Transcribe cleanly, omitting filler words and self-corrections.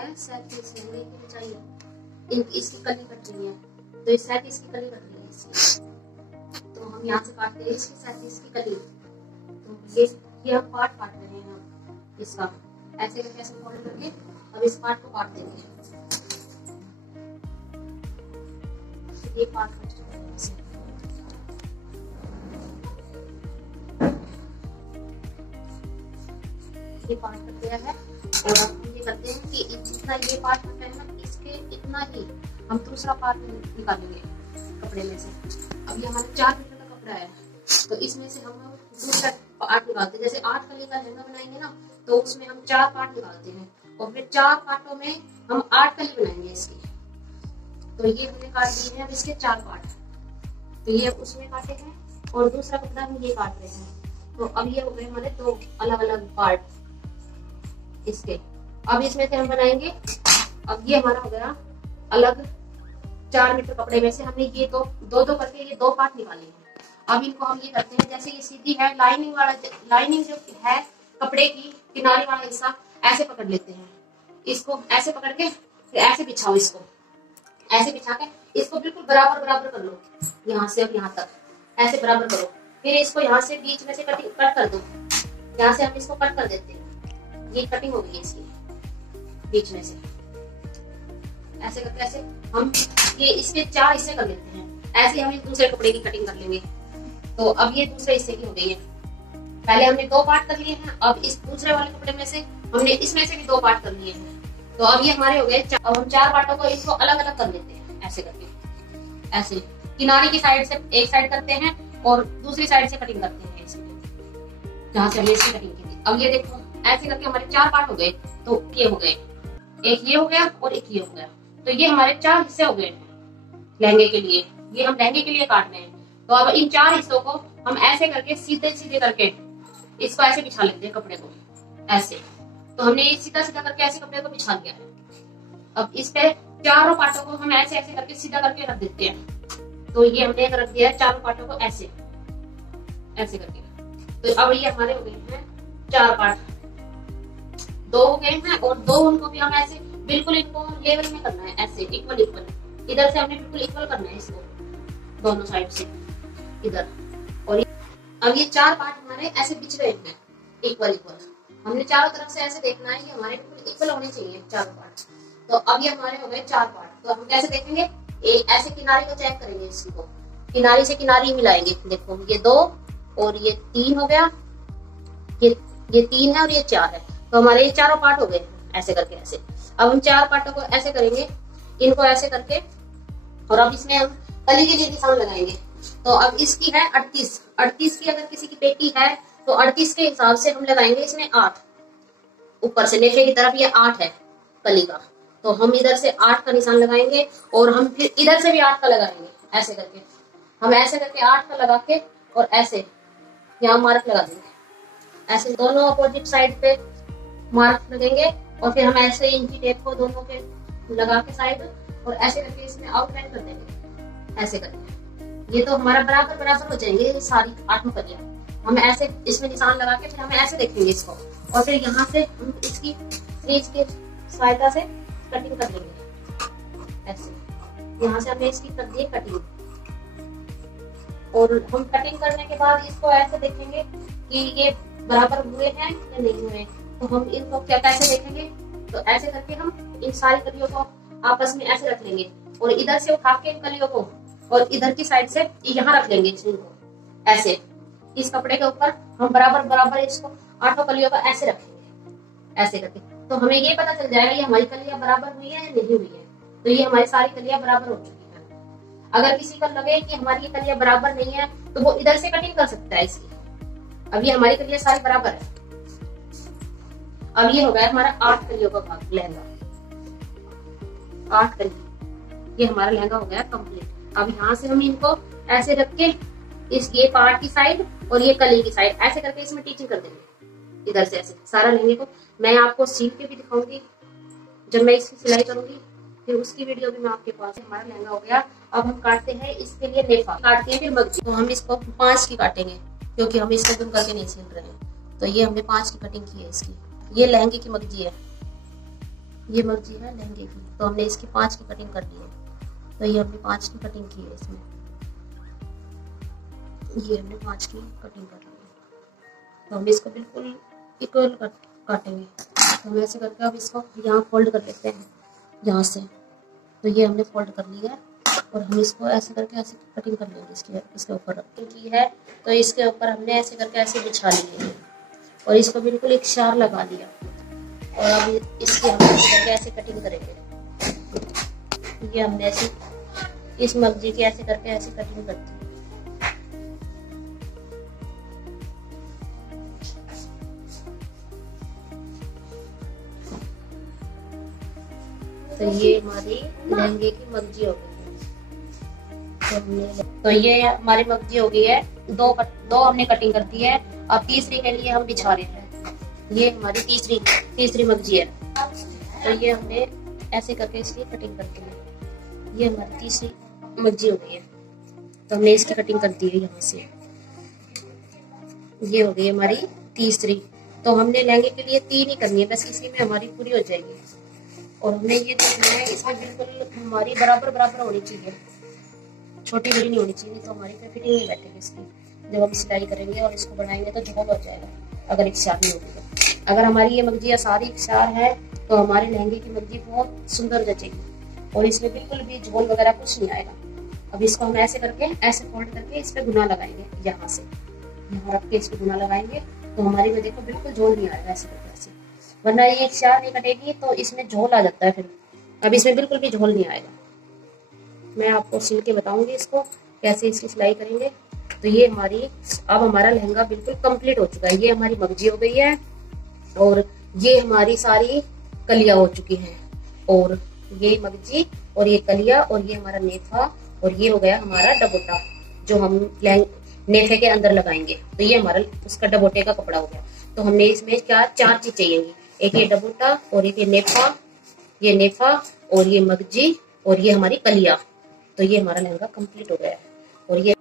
है 37 लहंगे की ऊंचाई है, इसकी कली कट रही है, तो इस 37 की कली कट रही है इसकी। तो हम यहाँ से काटते हैं इसकी 37 की कली। तो ये हम पार्ट काट रहे हैं हम इसका, ऐसे करके ऐसे फोल्ड करके अब इस पार्ट को काट देंगे। ये पार्ट कट चुका है ऐसे। ये पार्ट कट गया है और अब हम ये करते हैं कि जितना ये पार्ट कटा है ना, इसके इतना ही हम दूसरा पार्ट निकालेंगे कपड़े में से। अब ये हमारा 4 मीटर का कपड़ा है, तो इसमें से हम दूसरा पार्ट निकालते हैं। जैसे 8 कली का लहंगा बनाएंगे ना, तो उसमें हम 4 पार्ट निकालते हैं और फिर 4 पार्टों में हम 8 कली बनाएंगे इसकी। तो ये हमने काट दिए हैं इसके 4 पार्ट, तो ये उसमें काटे हैं और दूसरा कपड़ा हम ये काट रहे हैं। तो अब ये हो गए हमारे 2 अलग अलग पार्ट इसके। अब इसमें से हम बनाएंगे, अब ये हमारा हो गया अलग 4 मीटर कपड़े में से हमने ये दो करके ये 2 पार्ट निकाले हैं। अब इनको हम ये करते हैं, जैसे ये सीधी है लाइनिंग जो है कपड़े की किनारे वाला हिस्सा ऐसे पकड़ लेते हैं, इसको ऐसे पकड़ के फिर ऐसे बिछाओ, इसको ऐसे बिछा के इसको बिल्कुल बराबर कर लो, यहाँ से और यहाँ तक ऐसे बराबर करो। फिर इसको यहाँ से बीच में से कट कर दो, यहाँ से हम इसको कट कर देते हैं। ये कटिंग हो गई है इसकी बीच में से, ऐसे करके ऐसे हम ये इसके 4 हिस्से कर लेते हैं। ऐसे हम इस दूसरे कपड़े की कटिंग कर लेंगे। तो अब ये दूसरे हिस्से की हो गई है। पहले हमने 2 पार्ट कर लिए हैं, अब इस दूसरे वाले कपड़े में से हमने इसमें से भी 2 पार्ट कर लिए हैं। तो अब ये हमारे हो गए। अब हम 4 पार्टों को इसको अलग अलग कर लेते हैं, ऐसे करके ऐसे किनारे की साइड से एक साइड करते हैं और दूसरी साइड से कटिंग करते हैं इसमें, जहाँ से हमने इसकी कटिंग की थी। अब ये देखो ऐसे करके हमारे 4 पार्ट हो गए। तो ये हो गए, एक ये हो गया और एक ये हो गया। तो ये हमारे 4 हिस्से हो गए लहंगे के लिए। ये हम लहंगे के लिए काट रहे हैं। तो अब इन 4 हिस्सों को हम ऐसे करके सीधे करके इसको ऐसे बिछा लेते हैं कपड़े को ऐसे। तो हमने सीधा करके ऐसे कपड़े को बिछा लिया है। अब इस पे चारों पार्टों को हम ऐसे करके सीधा करके रख देते हैं। तो ये हमने रख दिया है चारों पार्टों को ऐसे करके। तो अब ये हमारे हो गए हैं 4 पार्ट, 2 हो गए हैं और 2 उनको भी हम ऐसे बिल्कुल इनको लेवल में करना है, ऐसे इक्वल इधर से हमने बिल्कुल इक्वल करना है इसको दोनों साइड से इधर। और अब ये 4 पार्ट हमारे ऐसे बिछ रहे हैं इक्वल। हमने चारों तरफ से ऐसे देखना है कि हमारे बिल्कुल इक्वल होने चाहिए 4 पार्ट। तो अब ये हमारे हो गए 4 पार्ट। तो हम कैसे देखेंगे, ऐसे किनारे को चेक करेंगे, इसको किनारे से किनारे मिलाएंगे। देखो ये 2 और ये 3 हो गया, ये 3 है और ये 4 है। तो हमारे ये चारों पार्ट हो गए ऐसे करके ऐसे। अब हम 4 पार्टों को ऐसे करेंगे, इनको ऐसे करके, और अब इसमें हम कली के लिए निशान लगाएंगे। तो अब इसकी है 38 की अगर किसी की पेटी है तो 38 के हिसाब से हम लगाएंगे इसमें 8। ऊपर से नीचे की तरफ ये 8 है कली का, तो हम इधर से 8 का निशान लगाएंगे और हम फिर इधर से भी 8 का लगाएंगे। ऐसे करके हम ऐसे करके 8 का लगा के और ऐसे यहाँ मार्क लगा देंगे। ऐसे दोनों अपोजिट साइड पे मार्क लगेंगे और फिर हम ऐसे इंची टेप को दोनों के लगा के साइड और ऐसे करके इसमें आउटलाइन कर देंगे ऐसे करके। ये तो हमारा बराबर हो जाएंगे सारी 8 कलियां। हम ऐसे इसमें निशान लगा के फिर हम ऐसे देखेंगे इसको, और फिर यहाँ से हम इसकी स्लीव की सहायता से कटिंग कर देंगे ऐसे। यहाँ से हमने इसकी कर दी कटिंग, और हम कटिंग करने के बाद इसको ऐसे देखेंगे कि ये बराबर हुए हैं या नहीं हुए। तो हम इनको क्या कैसे देखेंगे, तो ऐसे करके हम इन सारी कलियों को आपस में ऐसे रख लेंगे और इधर से उठा के इन कलियों को और इधर की साइड से यहाँ रख लेंगे इनको ऐसे। इस कपड़े के ऊपर हम बराबर इसको 8 कलियों को ऐसे रखेंगे ऐसे करके। तो हमें ये पता चल जाएगा ये हमारी कलियां बराबर हुई है या नहीं हुई है। तो ये हमारी सारी कलियां बराबर हो चुकी है। अगर किसी को लगे कि हमारी ये कलियां बराबर नहीं है तो वो इधर से कटिंग कर सकता है इसकी। अब ये हमारी कलियां सारी बराबर है। अब ये हो गया हमारा 8 कलियों का भाग लहंगा, 8 कली, ये हमारा लहंगा हो गया कंप्लीट। अब यहाँ से हम इनको ऐसे रख के इस ये पार्ट की साइड और ये कली की साइड ऐसे करके इसमें टीचिंग कर देंगे इधर से ऐसे सारा लहंगे को। मैं आपको सील के भी दिखाऊंगी जब मैं इसकी सिलाई करूंगी, फिर उसकी वीडियो भी मैं आपके पास। हमारा लहंगा हो गया। अब हम काटते हैं इसके लिए नेफा, काटते हैं फिर मगजी। तो हम इसको 5 की काटेंगे क्योंकि हम इसको गुम करके नहीं सिल रहे हैं। तो ये हमने 5 की कटिंग की है इसकी। ये लहंगे की मगजी है ये मर्जी है लहंगे की, तो हमने इसकी 5 की कटिंग कर ली है। तो ये हमने 5 की कटिंग की है इसमें, ये हमने 5 की कटिंग कर ली है। तो हम इसको बिल्कुल इक्वल काटेंगे। तो हम ऐसे करके अब इसको यहाँ फोल्ड कर लेते हैं यहाँ से। तो ये हमने फोल्ड कर लिया है और हम इसको ऐसे करके ऐसे कटिंग कर लेंगे। इसके ऊपर की है तो इसके ऊपर हमने ऐसे करके ऐसे बिछा लिए और इसको बिल्कुल एक शार लगा लिया। और अब इसकी हम करके ऐसे कटिंग करेंगे। ये हमने ऐसे इस मगजी की ऐसे करके ऐसे कटिंग करते हैं। तो ये हमारी लहंगे की मगजी हो गई है। तो ये हमारी मगजी हो गई है। दो हमने कटिंग कर दी है। अब तीसरी के लिए हम बिछा रहे हैं। ये हमारी तीसरी मगजी है। तो ये हमने ऐसे करके इसकी कटिंग कर दी है। ये हमारी तीसरी मगजी हो गई है। तो हमने इसकी कटिंग कर दी है यहाँ से। ये हो गई हमारी तीसरी। तो हमने लहंगे के लिए 3 ही करनी है, बस इसी में हमारी पूरी हो जाएगी। और हमने ये देखना है इसमें बिल्कुल हमारी बराबर होनी चाहिए, छोटी बड़ी नहीं होनी चाहिए, तो हमारी पे फिटिंग नहीं बैठेगी इसकी। जब हम सिलाई करेंगे और इसको बनाएंगे तो झोल हो जाएगा अगर इक्शार नहीं होगी तो। अगर हमारी ये मगजियाँ सारी इक्शार है तो हमारे लहंगे की मगजी बहुत सुंदर जचेगी और इसमें बिल्कुल भी झोल वगैरह कुछ नहीं आएगा। अब इसको हम ऐसे करके ऐसे फोल्ड करके इस पे गुना लगाएंगे, यहाँ से यहाँ रख के इस पे गुना लगाएंगे तो हमारी में देखो बिल्कुल झोल नहीं आएगा ऐसे करके ऐसे, वरना ये इक्शार नहीं कटेगी तो इसमें झोल आ जाता है फिर। अब इसमें बिल्कुल भी झोल नहीं आएगा। मैं आपको सिल के बताऊंगी इसको कैसे इसकी सिलाई करेंगे। तो ये अब हमारा लहंगा बिल्कुल कंप्लीट हो चुका है। ये हमारी मगजी हो गई है और ये हमारी सारी कलियां हो चुकी हैं, और ये मगजी और ये कलिया और ये हमारा नेफा और ये हो गया हमारा डबोटा जो हम नेफे के अंदर लगाएंगे। तो ये हमारा उसका डबोटे का कपड़ा हो गया। तो हमने इसमें क्या 4 चीज चाहिए, एक ये डबोटा और एक ये नेफा और ये मगजी और ये हमारी कलिया। तो ये हमारा लहंगा कंप्लीट हो गया है। और ये